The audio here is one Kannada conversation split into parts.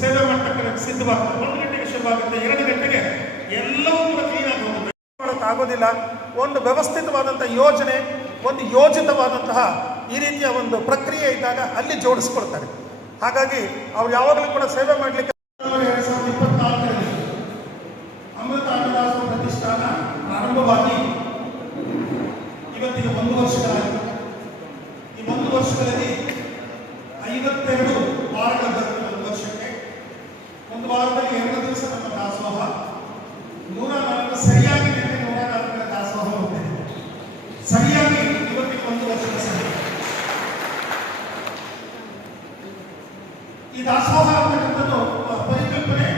ಸೇವೆ ಮಾಡ್ತಕ್ಕಂಥ ಸಿದ್ಧವಾಗ್ತದೆ. 1 ಗಂಟೆಗೆ ಶುರುವಾಗುತ್ತೆ, 2 ಗಂಟೆಗೆ ಎಲ್ಲವೂ ಕೂಡ ಕ್ಲೀನಾಗಿ ಹೋಗುತ್ತೆ. ಮಾಡೋಕ್ಕಾಗೋದಿಲ್ಲ. ಒಂದು ವ್ಯವಸ್ಥಿತವಾದಂಥ ಯೋಜನೆ, ಒಂದು ಯೋಜಿತವಾದಂತಹ ಈ ರೀತಿಯ ಒಂದು ಪ್ರಕ್ರಿಯೆ ಇದ್ದಾಗ ಅಲ್ಲಿ ಜೋಡಿಸ್ಕೊಳ್ತಾರೆ. ಹಾಗಾಗಿ ಅವ್ರು ಯಾವಾಗಲೂ ಕೂಡ ಸೇವೆ ಮಾಡಲಿಕ್ಕೆ 2024ರಲ್ಲಿ ಅಮೃತ ಅನ್ನದಾಸೋಹ ಪ್ರತಿಷ್ಠಾನ ಪ್ರಾರಂಭವಾಗಿ ಇವತ್ತಿಗೆ 1 ವರ್ಷಗಳಾಯಿತು. ಈ 1 ವರ್ಷಗಳಲ್ಲಿ 52 ವಾರಗಳ ಬರುತ್ತೆ. 1 ವರ್ಷಕ್ಕೆ 1 ವಾರದಲ್ಲಿ 2 ದಿವಸ ನಮ್ಮ ದಾಸೋಹ, 104 ಸರಿಯಾಗಿ 104 ದಾಸೋಹ ಹೋಗ್ತದೆ. ಸರಿಯಾಗಿ ಇವತ್ತಿಗೆ 1 ವರ್ಷದ ಸಮಯ. ಈ ದಾಸೋಹ ಅಂತಕ್ಕಂಥದ್ದು ಪರಿಕಲ್ಪನೆ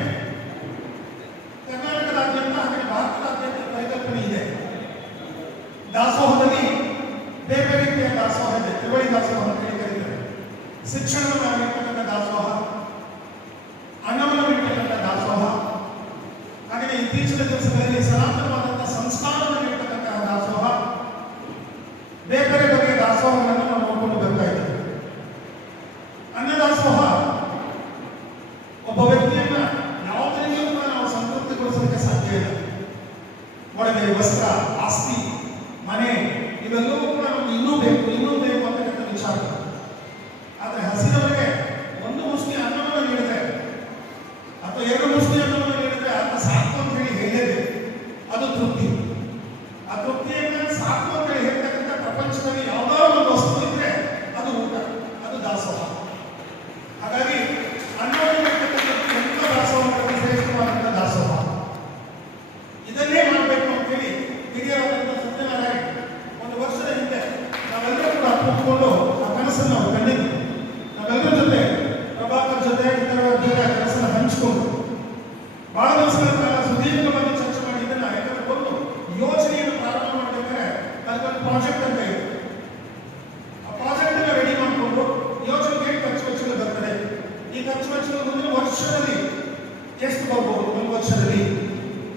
ಕರ್ನಾಟಕದಾದ್ಯಂತ ಹಾಗೆ ಭಾರತದಾದ್ಯಂತ ಪರಿಕಲ್ಪನೆ ಇದೆ. ದಾಸೋಹದಲ್ಲಿ ಬೇರೆ ಬೇರೆ ರೀತಿಯ ದಾಸೋಹ ಇದೆ. ತ್ರಿವಳಿ ದಾಸೋಹ ಅಂತ ಹೇಳಿ ಕರೀತಾರೆ. ಶಿಕ್ಷಣವನ್ನು ನೀಡ್ತಕ್ಕಂಥ ದಾಸೋಹ, ಅನ್ನವನ್ನು ನೀಡ್ತಕ್ಕಂಥ ದಾಸೋಹ, ಹಾಗೆಯೇ ಇತ್ತೀಚಿನ ದಿವಸಗಳಲ್ಲಿ ಸನಾತನವಾದಂಥ ಸಂಸ್ಕಾರವನ್ನು ನೀಡ್ತಕ್ಕಂತಹ ದಾಸೋಹ, ಬೇರೆ ಬೇರೆ ಬಗೆಯ ದಾಸೋಹಗಳನ್ನು ನಾವು ನೋಡಿಕೊಂಡು ಬರ್ತಾ ಇದ್ದೇವೆ. ಅನ್ನದಾಸೋಹ ಒಬ್ಬ ವ್ಯಕ್ತಿಯನ್ನ ಯಾವುದರಿಂದಲೂ ಕೂಡ ನಾವು ಸಂತೃಪ್ತಿಗೊಳಿಸಲಿಕ್ಕೆ ಸಾಧ್ಯ ಇಲ್ಲ. ಒಡವೆ, ವಸ್ತ್ರ, ಆಸ್ತಿ, ಮನೆ ಇವೆಲ್ಲವೂ ಕೂಡ ನಮ್ಗೆ ಇನ್ನೂ ಬೇಕು ಅಂತಕ್ಕಂಥ ವಿಚಾರ. ಆದರೆ ಹಸಿದವರಿಗೆ 1 ಮುಷ್ಟಿ ಅನ್ನವನ್ನು ನೀಡಿದ್ರೆ ಅಥವಾ 2 ಮುಷ್ಟಿ ಅನ್ನವನ್ನು ನೀಡಿದ್ರೆ ಅದನ್ನ ಸಾಕು ಅಂತ ಹೇಳಿ ಹೇಳಲೇಬೇಕು. ಅದು ತೃಪ್ತಿ. ಆ ತೃಪ್ತಿಯನ್ನ ಸಾಕು ಅಂತ ಹೇಳಿ ಹೇಳ್ತಕ್ಕಂಥ ಪ್ರಪಂಚದಲ್ಲಿ ಯಾವುದಾದ್ರು ಒಂದು ವಸ್ತು ಇದ್ರೆ ಅದು ಊಟ, ಅದು ದಾಸೋಹ. ಹಾಗಾಗಿ ಅನ್ನವನ್ನು ನೀಡ್ತಕ್ಕಂಥದ್ದು ಎಲ್ಲ ದಾಸೋಹಗಳಲ್ಲಿ ಶ್ರೇಷ್ಠವಾದಂಥ ದಾಸೋಹ. ಇದನ್ನೇ ಮಾಡಬೇಕು ಅಂತ ಹೇಳಿ ಹಿರಿಯರಾದಂಥ ಸತ್ಯನಾರಾಯಣ 1 ವರ್ಷದ ಹಿಂದೆ ನಾವೆಲ್ಲರೂ ಕೂಡ ಕೂತ್ಕೊಂಡು ಆ ಕನಸನ್ನು ನಾವು ಕಂಡಿದ್ವಿ. ನಾವೆಲ್ಲರ ಜೊತೆ, ಪ್ರಭಾಕರ್ ಜೊತೆ, ಇತರ ಜೊತೆ ಆ ಕನಸನ್ನು ಹಂಚಿಕೊಂಡು ಬಹಳ ದಿವಸಗಳ ಕಾಲ ಸುದೀರ್ಘವಾಗಿ ಚರ್ಚೆ ಮಾಡಿದ್ದನ್ನ, ಯಾಕಂದ್ರೆ ಒಂದು ಯೋಜನೆಯನ್ನು ಪ್ರಾರಂಭ ಮಾಡಬೇಕಾದ್ರೆ ಅದಕ್ಕೊಂದು ಪ್ರಾಜೆಕ್ಟ್ ಅಂತ ಇದೆ. ಆ ಪ್ರಾಜೆಕ್ಟ್ ಅನ್ನು ರೆಡಿ ಮಾಡಿಕೊಂಡು ಯೋಜನೆಗೆ ಖರ್ಚು ವೆಚ್ಚಗಳು ಬರ್ತದೆ. ಈ ಖರ್ಚು ವೆಚ್ಚಗಳು ಮುಂದಿನ ವರ್ಷದಲ್ಲಿ ಎಷ್ಟು ಬರ್ಬೋದು, 1 ವರ್ಷದಲ್ಲಿ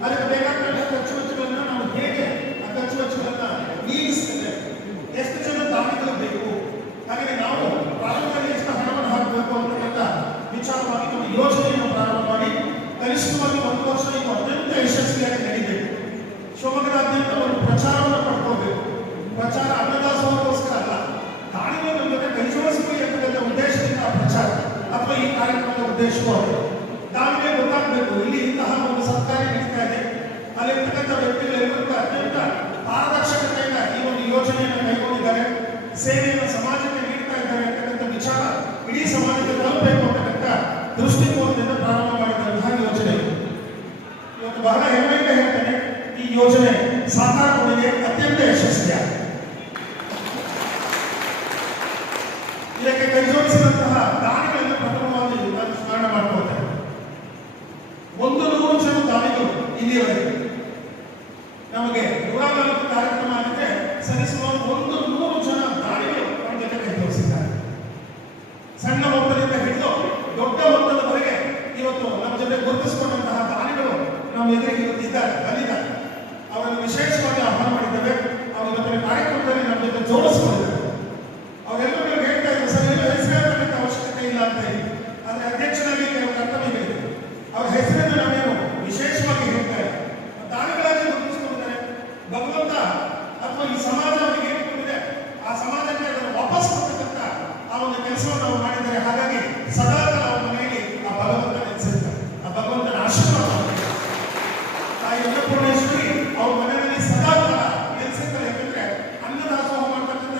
ಅದಕ್ಕೆ ಬೇಕಾದ ಖರ್ಚು ವೆಚ್ಚಗಳನ್ನ ನಾವು ಹೇಗೆ ಆ ಖರ್ಚು ವೆಚ್ಚಗಳನ್ನ ನೀಗಿಸ್ತೇವೆ, ಎಷ್ಟು ಜನ ದಾನಿಗಳು ಬೇಕು, ಹಾಗೆ ನಾವು ಪ್ರಾರಂಭದಲ್ಲಿ ಎಷ್ಟು ಹಣವನ್ನು ಹಾಕಬೇಕು ಅಂತಕ್ಕಂಥ ವಿಚಾರವಾಗಿ ನಾವು ಯೋಜನೆಯನ್ನು ಪ್ರಾರಂಭ ಮಾಡಿ ಕನಿಷ್ಠವಾಗಿ 1 ವರ್ಷ ಇದು ಅತ್ಯಂತ ಯಶಸ್ವಿಯಾಗಿ ನಡೀಬೇಕು. ಶಿವಮೊಗ್ಗದಾದ್ಯಂತ ಒಂದು ಪ್ರಚಾರವನ್ನು ಪಡ್ಕೋಬೇಕು. ಪ್ರಚಾರ ಅನ್ನದಾಸೋಹಕ್ಕೋಸ್ಕರ ಅಲ್ಲ, ದಾನಿಗಳು ನಮ್ಮ ಜೊತೆ ಕೈಜೋಡಿಸಿಕೊಳ್ಳಿ ಅಂತಕ್ಕಂಥ ಉದ್ದೇಶದಿಂದ ಆ ಪ್ರಚಾರ ಅಥವಾ ಈ ಕಾರ್ಯಕ್ರಮದ ಉದ್ದೇಶವೂ ಆಗಿದೆ. ದಾನಿಗೆ ಗೊತ್ತಾಗಬೇಕು ಇಲ್ಲಿ ಇಂತಹ ಒಂದು ಸರ್ಕಾರ ನಡೀತಾ ಇದೆ, ಅಲ್ಲಿರ್ತಕ್ಕಂಥ ವ್ಯಕ್ತಿಗಳೆಲ್ಲರೂ ಅತ್ಯಂತ ಪಾರದರ್ಶಕತೆಯಿಂದ ಈ ಒಂದು ಯೋಜನೆಯನ್ನು ಕೈಗೊಂಡಿದ್ದಾರೆ, ಸೇವೆಯನ್ನು ಸಮಾಜಕ್ಕೆ ನೀಡ್ತಾ ಇದ್ದಾರೆ ಅಂತಕ್ಕಂಥ ವಿಚಾರ ಇಡೀ ಸಮಾಜಕ್ಕೆ ತಲುಪಬೇಕು ಅಂತಕ್ಕಂಥ ದೃಷ್ಟಿಕೋನದಿಂದ ಪ್ರಾರಂಭ ಮಾಡಿದಂತಹ ಯೋಜನೆ. ಇವತ್ತು ಬಹಳ ಹೆಮ್ಮೆಯಿಂದ ಹೇಳ್ತೇನೆ, ಈ ಯೋಜನೆ ಸಾಕಾರಗೊಂಡಿದೆ, ಅತ್ಯಂತ ಯಶಸ್ವಿಯಾಗಿದೆ. ಇದಕ್ಕೆ ಕೈಜೋಡಿಸಿದಂತಹ ದಾನಿಗಳನ್ನು ಪ್ರಥಮವಾಗಿ ನಾನು ಸ್ಮರಣೆ ಮಾಡ್ಕೊಳ್ತೇನೆ. 100 ಜನ ದಾನಿಗಳು ಇಲ್ಲಿಯವರೆಗೆ ನಮಗೆ 104 ಕಾರ್ಯಕ್ರಮ ಆಗಿದ್ರೆ ಸರಿಸುಮಾರು 100 ಜನ ದಾನಿಗಳು ನಮ್ಮ ಜೊತೆ ಕೈ ಜೋಡಿಸಿದ್ದಾರೆ. ಸಣ್ಣ ಮೊತ್ತದಿಂದ ಹಿಡಿದು ದೊಡ್ಡ ಮೊತ್ತದವರೆಗೆ ಇವತ್ತು ನಮ್ಮ ಜೊತೆ ಗುರುತಿಸಿಕೊಂಡಂತಹ ದಾನಿಗಳು ನಮ್ಮ ಎದುರಿಗೆ ಇದ್ದಾರೆ, ಬಂದಿದ್ದಾರೆ. ಅವರನ್ನು ವಿಶೇಷವಾಗಿ ಆಹ್ವಾನ ಮಾಡಿದ್ದೇವೆ. ಅವರು ಇವತ್ತಿನ ಕಾರ್ಯಕ್ರಮದಲ್ಲಿ ನಮ್ಮ ಜೊತೆ ಜೋಡಿಸಿಕೊಂಡಿದ್ದಾರೆ. ಅವರೆಲ್ಲರೂ ಹೇಳ್ತಾ ಇದ್ದಾರೆ, ಸರ್ ಎಲ್ಲ ಹೆಸರು ಹೇಳ್ತಕ್ಕಂಥ ಅವಶ್ಯಕತೆ ಇಲ್ಲ ಅಂತ ಹೇಳಿ. ಆದರೆ ಅಧ್ಯಕ್ಷರಾಗಿ ಕೆಲವು ಕರ್ತವ್ಯಗಳಿದೆ. ಅವರ ಹೆಸರನ್ನು ನಾವೇನು ವಿಶೇಷವಾಗಿ ಹೇಳ್ತಾರೆ, ದಾನಿಗಳಾಗಿ ಗುರುತಿಸಿಕೊಂಡಿದ್ದಾರೆ. ಭಗವಂತ ಅಥವಾ ಈ ಸಮಾಜ ಅವರಿಗೆ ಹೇಳಿಕೊಂಡಿದೆ, ಆ ಸಮಾಜಕ್ಕೆ ಅದನ್ನು ವಾಪಸ್ ಕೊಡ್ತಕ್ಕಂಥ ಆ ಒಂದು ಕೆಲಸವನ್ನು ನಾವು ಮಾಡಿದ್ದಾರೆ. ಹಾಗಾಗಿ ಸದಾಕಾಲ ಅವರ ಮನೆಯಲ್ಲಿ ಆ ಭಗವಂತ ನೆಲೆಸಿರ್ತಾರೆ, ಆ ಭಗವಂತನ ಆಶೀರ್ವಾದ ತಾಯಿ ಅನ್ನಪೂರ್ಣೇಶ್ವರಿ ಅವ್ರ ಮನೆಯಲ್ಲಿ ಸದಾಕಾಲ ನೆಲೆಸಿರ್ತಾರೆ. ಯಾಕಂದ್ರೆ ಅನ್ನದಾಸೋಹ ಮಾಡ್ತಕ್ಕಂಥ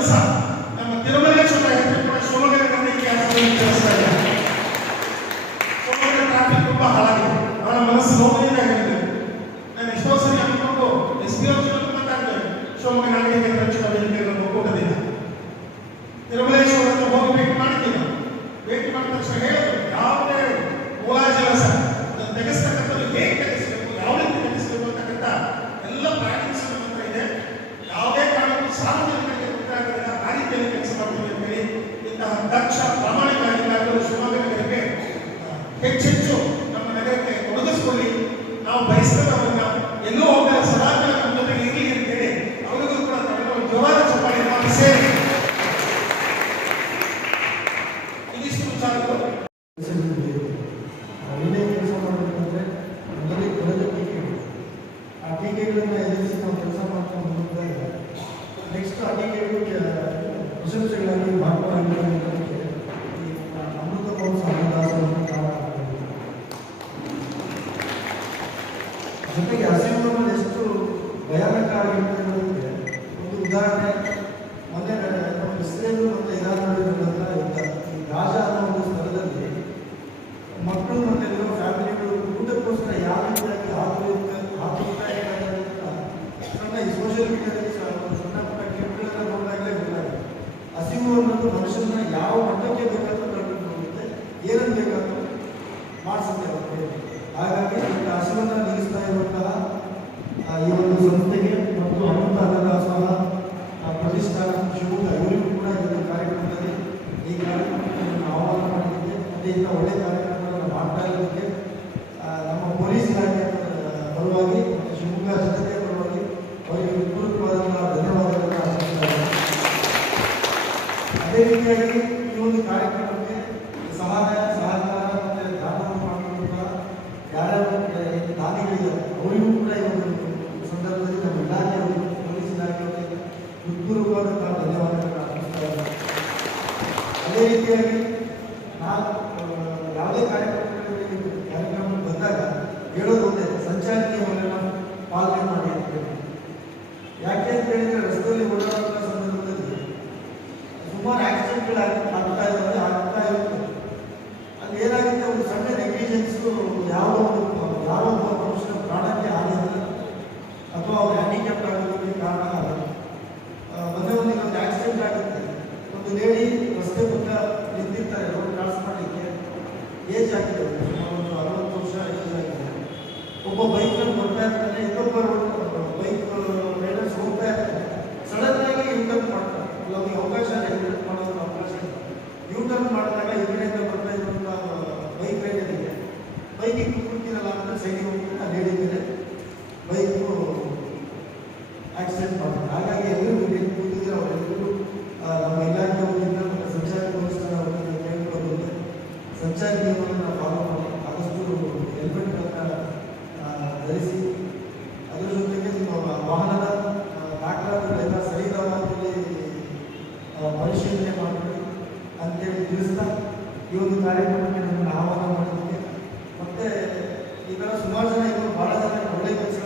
ದಿವಸ ನಮ್ಮ ತಿರುಮಲೇಶ್ವರ ಹೆಸರು ಕೂಡ ಶಿವಮೊಗ್ಗ ಕೆಲಸ ಇದೆ. ಶಿವಮೊಗ್ಗ ಟ್ರಾಫಿಕ್ ತುಂಬಾ ಹಾಳಾಗಿದೆ. ಅವರ ಮನಸ್ಸು ನೋವಿನಿಂದ ಹೇಳಿದೆ. ನಾನು ಎಷ್ಟೋ ಸರಿ ಅನ್ಕೊಂಡು SP ಅವ್ರ ಜೊತೆ ಮಾತಾಡಿದ್ದೇವೆ. ಶಿವಮೊಗ್ಗ ನಾಗರಿಕ ರಕ್ಷಣಾ ವೇದಿಕೆಗಳ ಒಕ್ಕೂಟದಿಂದ ತಿರುಮಲೇಶ್ವರ ಹತ್ರ ಹೋಗಿ ಭೇಟಿ ಮಾಡಿದ್ದೀವಿ. ಭೇಟಿ ಮಾಡಿದ ತಕ್ಷಣ ಹೇಳಿದ್ರು, ಯಾವುದೇ ಮೂಲಾಜಲ ಅದನ್ನು ತೆಗೆಸ್ತಕ್ಕಂಥದ್ದು ಹೇಗೆ ತೆಗೆಸಬೇಕು, ಯಾವ ರೀತಿ ತೆಗೆಸಬೇಕು ಅಂತಕ್ಕಂಥ ಎಲ್ಲ ಪ್ಲಾನಿಂಗ್ಸ್ ನಮ್ಮ ಹತ್ರ ಇದೆ. ಯಾವುದೇ ಕಾರಣಕ್ಕೂ ಸಾರ್ವಜನಿಕರಿಗೆ ತೊಂದರೆ ಆಗೋದಿಲ್ಲ, ಆ ರೀತಿಯಲ್ಲಿ ಕೆಲಸ ಮಾಡ್ತೀವಿ ಅಂತ ಹೇಳಿ ಇಂತಹ ದಕ್ಷ ಪ್ರಾಮಾಣಿಕ ಅಧಿಕಾರಿಗಳು ಶಿವಮೊಗ್ಗ ನಗರಕ್ಕೆ ಹೆಚ್ಚೆಚ್ಚು ನಮ್ಮ ನಗರಕ್ಕೆ ಒದಗಿಸಿಕೊಳ್ಳಿ. ನಾವು ಬಯಸಿದವರನ್ನ ಎಲ್ಲೂ ಹೋಗದ ಸದಾಕಾಲ ನಮ್ಮ ಜೊತೆಗೆ ಇರಲಿ ಅಂತ ಹೇಳಿ ಅವರಿಗೂ ಕೂಡ ತಗೊಂಡು ಜೋರಾದ ಚಪ್ಪಾಳೆ ನಾವು ಸೇರಿ ಇದಿಷ್ಟು ವಿಚಾರಗಳು. ಒಳ್ಳೆಯ ಕೆಲಸ ಮಾಡಬೇಕಂದ್ರೆ ಮೊದಲೇ ಕಳೆದ ಟೀಕೆಗಳು, ಆ ಟೀಕೆಗಳನ್ನು ಎದುರಿಸಿ ನಾವು ಕೆಲಸ ಮಾಡ್ಕೊಂಡು ಹೋಗ್ತಾ ಇದ್ದಾರೆ. ನೆಕ್ಸ್ಟ್ ಆ ಟೀಕೆಗಳು ಪ್ರಶಂಸೆಗಳಾಗಿ ಭಾಗವಾಗಿರೋದಕ್ಕೆ ಈ ಅಮೃತ ಮಹೋತ್ಸವ ದಾಸವನ್ನು ಕಾರಣ ಆಗ್ತದೆ. ಜೊತೆಗೆ ಹಸಿವು ಎಷ್ಟು ಭಯಾನಕ ಆಗಿರುತ್ತೆ ಅನ್ನೋದಕ್ಕೆ ಒಂದು ಉದಾಹರಣೆ, ಮೊನ್ನೆ ನಮ್ಮ ಇಸ್ರೇಲ್ ಮತ್ತು ಇರಾನ್ ನಡುವೆ ನಡೆದಂಥ ಯುದ್ಧ. ಈ ಗಾಜಾ ಅನ್ನೋ ಒಂದು ಸ್ಥಳದಲ್ಲಿ ಮಕ್ಕಳು ಮತ್ತು ಇರುವ ಫ್ಯಾಮಿಲಿಗಳು ಊಟಕ್ಕೋಸ್ಕರ ಯಾವ ರೀತಿಯಾಗಿ ಹಾಕುತ್ತಾ ಇದ್ದಾರೆ ಸಣ್ಣ ಈ ಸೋಷಿಯಲ್ ಮೀಡಿಯಾದಲ್ಲಿ ಸಣ್ಣ ಪುಟ್ಟ ಕ್ಲಿಪ್ಗಳನ್ನು ನೋಡಿದಾಗಲೇ ಗೊತ್ತಾಗುತ್ತೆ. ಹಸಿವು ಅನ್ನೋದು ಮನುಷ್ಯನ ಯಾವ ಮಟ್ಟಕ್ಕೆ ಬೇಕಾದ್ರೂ ಕರ್ಕೊಂಡು ಹೋಗುತ್ತೆ, ಏನನ್ನು ಬೇಕಾದ್ರೂ ಮಾಡಿಸುತ್ತೆ ಅವ್ರಿಗೆ. ಹಾಗಾಗಿ ಈಗ ಹಸಿವನ್ನು ನೀಗಿಸ್ತಾ ಇರುವಂತಹ ಈ ಒಂದು ಸಂಸ್ಥೆಗೆ ಮತ್ತು ಅಮೃತ ಅನ್ನದಾಸೋಹ ಪ್ರತಿಷ್ಠಾನ ಶಿವಮೊಗ್ಗ ಇವರಿಗೂ ಕೂಡ ಈ ಕಾರ್ಯಕ್ರಮದಲ್ಲಿ ಈ ಕಾರ್ಯಕ್ರಮವನ್ನು ಆಹ್ವಾನ ಮಾಡಿದ್ದಕ್ಕೆ ಮತ್ತು ಇಂಥ ಒಳ್ಳೆಯ ಕಾರ್ಯಕ್ರಮಗಳನ್ನು ಮಾಡ್ತಾ ಇರೋದಕ್ಕೆ ನಮ್ಮ ಪೊಲೀಸ್ ಇಲಾಖೆ ಪರವಾಗಿ ಮತ್ತು ಶಿವಮೊಗ್ಗ ಜನತೆಯ ಪರವಾಗಿ ಅವರಿಗೆ ಹೃತ್ಪೂರ್ವಕವಾದಂತಹ ಧನ್ಯವಾದಗಳನ್ನು ಅರ್ಪಿಸ್ತಾ ಇದ್ದಾರೆ. ಅದೇ ರೀತಿಯಾಗಿ ಈ ಒಂದು ಕಾರ್ಯಕ್ರಮಕ್ಕೆ ಸಹಾಯ ಸಹಕಾರ ಮತ್ತು ದಾನವನ್ನು ಮಾಡುವಂತಹ ಯಾರ್ಯಾರು ದಾನಿಗಳಿದ್ದಾರೆ ಅವರಿಗೂ ಕೂಡ ಈ ಒಂದು ಸಂದರ್ಭದಲ್ಲಿ ನಮ್ಮ ಇಲಾಖೆಯವರಿಗೆ ಪೊಲೀಸ್ ಇಲಾಖೆಯವರಿಗೆ ಹೃತ್ಪೂರ್ವಕವಾದಂತಹ ಧನ್ಯವಾದಗಳನ್ನು ಅರ್ಪಿಸ್ತಾ ಇದ್ದಾರೆ. ಅದೇ ರೀತಿಯಾಗಿ ನಾವು ಯಾವುದೇ ಕಾರ್ಯಕ್ರಮ ಬಂದಾಗ ಹೇಳೋದು ಒಂದೇ, ಸಂಚಾರಿ ನಿಯಮಗಳನ್ನು ಪಾಲನೆ ಮಾಡಿ ಅಂತ ಹೇಳಿ. ಯಾಕೆ ಅಂತ ಹೇಳಿದ್ರೆ ರಸ್ತೆಯಲ್ಲಿ ಓಡಾಡುವಂಥ ಸಂದರ್ಭದಲ್ಲಿ ಸುಮಾರು ಆಕ್ಸಿಡೆಂಟ್ಗಳು ಆಗ್ತಾ ಇರುತ್ತೆ. ಅಲ್ಲಿ ಏನಾಗುತ್ತೆ, ಒಂದು ಸಣ್ಣ ನೆಗ್ಲಿಜೆನ್ಸು ಯಾವ ಒಬ್ಬ ಮನುಷ್ಯನ ಪ್ರಾಣಕ್ಕೆ ಹಾನಿ ಅಥವಾ ಅವ್ರು ಹ್ಯಾಂಡಿಕ್ಯಾಪ್ಟ್ ಆಗೋದಕ್ಕೆ ಕಾರಣ ಆಗುತ್ತೆ. ಮೊನ್ನೆ ಒಂದು ಆಕ್ಸಿಡೆಂಟ್ ಆಗುತ್ತೆ. ಒಂದು ಲೇಡಿ ರಸ್ತೆ ಪಕ್ಕ ನಿಂತಿರ್ತಾರೆ ರೋಡ್ ಕ್ರಾಸ್ ಮಾಡಲಿಕ್ಕೆ, ಏಜ್ ಆಗಿದೆ, ಒಂದು 60 ವರ್ಷ ಏಜ್ ಆಗಿದೆ. ಒಬ್ಬ ಬೈಕ್ನಲ್ಲಿ ಬರ್ತಾ ಇರ್ತಾನೆ, ಇನ್ನೊಬ್ಬ ಬೈಕ್ ರೈಡರ್ಸ್ ಹೋಗ್ತಾ ಇರ್ತಾನೆ. ಸಡನ್ ಆಗಿ ಯೂಟರ್ನ್ ಮಾಡ್ತಾರೆ. ಅವ್ರಿಗೆ ಅವಕಾಶ ಇಲ್ಲ, ಮಾಡೋದು ಅವಕಾಶ ಇಲ್ಲ. ಯೂಟರ್ನ್ ಮಾಡಿದಾಗ ಎದುರಿನಿಂದ ಬರ್ತಾ ಇರುವಂಥ ಬೈಕ್ ರೈಡರಿಗೆ ಬೈಕಿಗೆ ಕೂತಿರಲ್ಲ ಅಂದರೆ ಸೈಡಿಗೆ ಹೋಗ್ತಾರೆ, ಆ ಲೇಡಿ ಮೇಲೆ ಬೈಕು ಆಕ್ಸಿಡೆಂಟ್ ಮಾಡ್ತಾರೆ. ಹಾಗಾಗಿ ಎಲ್ಲರೂ ಕೂತಿದ್ರೆ ಅವರೆಲ್ಲರೂ ನಮ್ಮ ಇಲಾಖೆ ವತಿಯಿಂದ ಮತ್ತು ಸಂಚಾರಿ ಪೊಲೀಸ್ ಠಾಣೆ ಕೇಳ್ಕೊಳ್ಳೋದು, ಸಂಚಾರಿ ನಿಯಮವನ್ನು ಫಾಲೋ ಮಾಡಿ ಆದಷ್ಟು ಹೆಲ್ಮೆಟ್ಗಳನ್ನು ಧರಿಸಿ, ಅದರ ಜೊತೆಗೆ ನಿಮ್ಮ ವಾಹನದ ದಾಖಲಾತಿಗಳೆಲ್ಲ ಸರಿ ರೀತಿಯಲ್ಲಿ ಪರಿಶೀಲನೆ ಮಾಡಿ ಅಂತೇಳಿ ತಿಳಿಸ್ತಾ ಈ ಒಂದು ಕಾರ್ಯಕ್ರಮಕ್ಕೆ ನಮ್ಮನ್ನು ಆಹ್ವಾನ ಮಾಡೋದಕ್ಕೆ, ಮತ್ತು ಈ ಥರ ಸುಮಾರು ಜನ ಇವರು ಭಾಳ ಜನ ಒಳ್ಳೆಯ ಕೆಲಸ